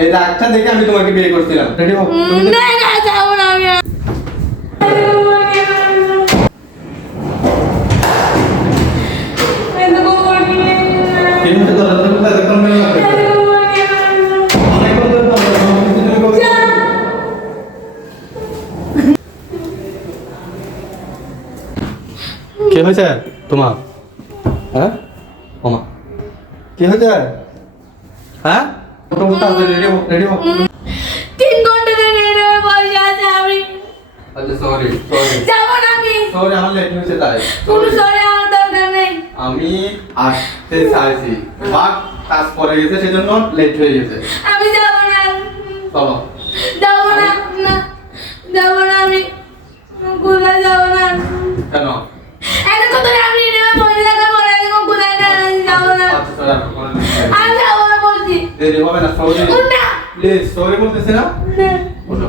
এই রাগটা দেখে আমি তোমাকে বিয়ে করছিলাম। রেডি হও। না না যাবো না আমি। কিন্তু তো রাতে তো দেখুন না। অনেক কথা তো তুমি কবে কি হয়েছে তোমার? হ্যাঁ ওমা কি হয়েছে? হ্যাঁ রেডি হও। 3 ঘন্টা ধরে রেডি হয়ে বসে আছে আমি। আচ্ছা সরি যাবো না আমি। আমার লেট হয়েছে তাই। কোনো সরি আমার দরকার নেই। আমি আসতে চাইছি বাট কাজ পড়ে গেছে সেজন্য লেট হয়ে গেছে। আমি যাবো না। চলো যাবো না না যাবো না আমি। কোথায় যাবো না। কেন? এত কত আমি রেডি হয়ে বসে থাকা পরে আমি কোথায় যাবো না। আচ্ছা সরি আমি যাবো না বলছি। দেরি হবে না সরি না প্লিজ সরি বলতেছি না। না। ওঠো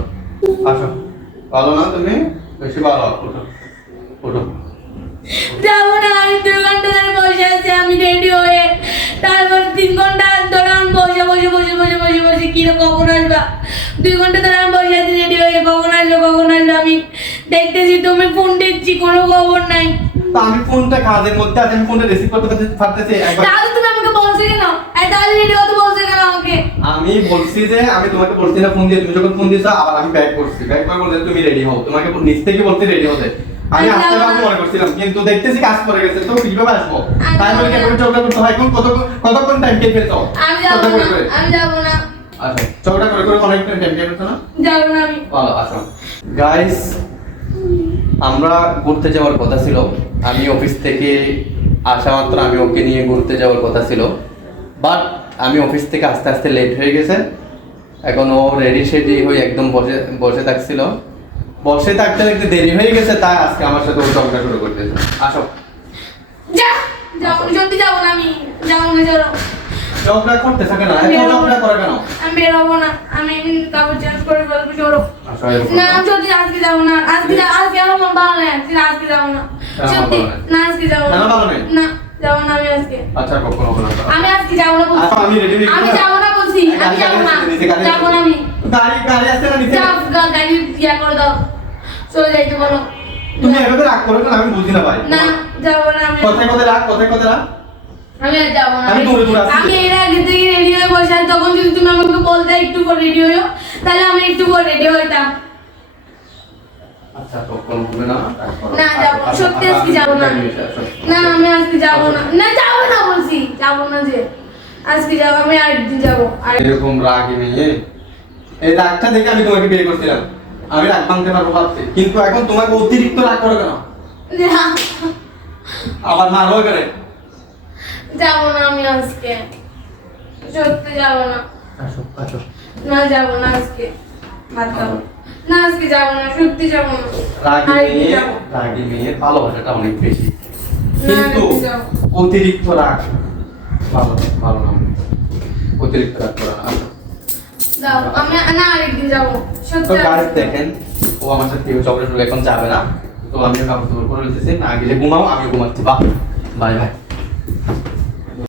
আসো ভালো না তুমি বেশি ভালো ওঠো ওঠো যাবো না আমি 2 ঘন্টা ধরে বসে আছি আমি রেডি হয়ে। তারপর 3 ঘন্টা ধরে আমি বসে কি কখন আসবা। 2 ঘন্টা ধরে আমি বসে আছি রেডি হয়ে কখন আসলো আমি দেখতেছি তুমি ফোন দিচ্ছি কোনো খবর নাই। তো আমি ফোনটা কাজের মধ্যে আছে আমি ফোনটা রিসিভ করতে পারতেছি একবার। তাহলে তুমি আমাকে বলছো কেন? এত আগে রেডি হতে বলছো কেন আমাকে? আমি বলছি যে আমি তোমাকে বলছি না ফোন দিয়ে তুমি যখন ফোন দিছো আবার আমি ব্যাক করছি ব্যাক করে বলতে তুমি রেডি হও তোমাকে নিচ থেকে বলতে রেডি হতে আমি আসতে পারবো মনে করছিলাম কিন্তু দেখতেছি কাজ করে গেছে তো কিভাবে আসবো তাই বলে কেমন চৌকা করতে হয় কতক্ষণ টাইম কে ফেলছো আমি যাবো না আচ্ছা চৌকা করে অনেক টাইম কে ফেলছো না যাবো না আমি। ভালো আসো গাইস আমরা ঘুরতে যাওয়ার কথা ছিল আমি অফিস থেকে আসা মাত্র আমি ওকে নিয়ে ঘুরতে যাওয়ার কথা ছিল বাট আমি অফিস থেকে আস্তে আস্তে লেট হয়ে গেছে এখন ও রেডি শেডি হয়ে একদম বসে থাকছিল বসে থাকতে থাকতে দেরি হয়ে গেছে তাই আজকে আমার সাথে ও ঝগড়া শুরু করতেছে আসো যাবো সত্যি যাবো না আমি যাবো না চলো ঝগড়া করতে থাকে না এত ঝগড়া করে কেন আমি বেরোবো না আমি কাপড় চেঞ্জ করে ফেলবো চলো আসো না আমি সত্যি আজকে যাবো না আজকে আমার ভালো লাগে আজকে যাবো না সত্যি না আজকে যাবো না না যাবো না আমি আজকে আচ্ছা কখনো বলো আমি আজকে যাবো না বলছি আমি রেডি আমি যাবো না বলছি আমি যাবো না যাবো না আমি গাড়ি আসছে না নিচে গাড়ি ইয়া করে দাও চলে যাইতে বলো তুমি এভাবে রাগ করো কেন আমি বুঝি না ভাই না যাবো না আমি কোথায় রাগ আমি আর যাবো না আমি দূরে দূরে আসছি। আমি এর আগে থেকে রেডি হয়ে বসে আছি তখন যদি তুমি আমাকে বলতে একটু পর রেডি হইও তাহলে আমি একটু পর রেডি হইতাম আচ্ছা তো কোন হবে না না যাবো সত্যি আজকে যাবো না না আমি আজকে যাবো না না যাবো না বলছি যাবো না যে আজকে যাবো আমি আরেকদিন যাবো আর এরকম রাগই নেই এই রাগটা দেখে আমি তোমাকে বিয়ে করছিলাম আমি রাগ ভাঙতে পারবো ভাবছি কিন্তু এখন তোমাকে অতিরিক্ত রাগ করো কেন আবার মারবো কেন যাবো না আমি আজকে সত্যি যাবো না আসো না যাবো না আজকে ভাত খাবো না আজকে যাবো না সত্যি যাবো না রাগি মেয়ে ভালোবাসাটা অনেক বেশি না, কিন্তু আমি যাবো। অতিরিক্ত রাগ ভালো না অতিরিক্ত রাগ করা না আসো। যাও আমি না আরেকদিন যাবো তো সত্যি গাইস দেখেন ও আমার সাথে চকলেট এখন যাবে না তো আমিও কাপড় চোপড় করে নিতেছি না গেলে ঘুমাও আমিও ঘুমাচ্ছি বাই বাই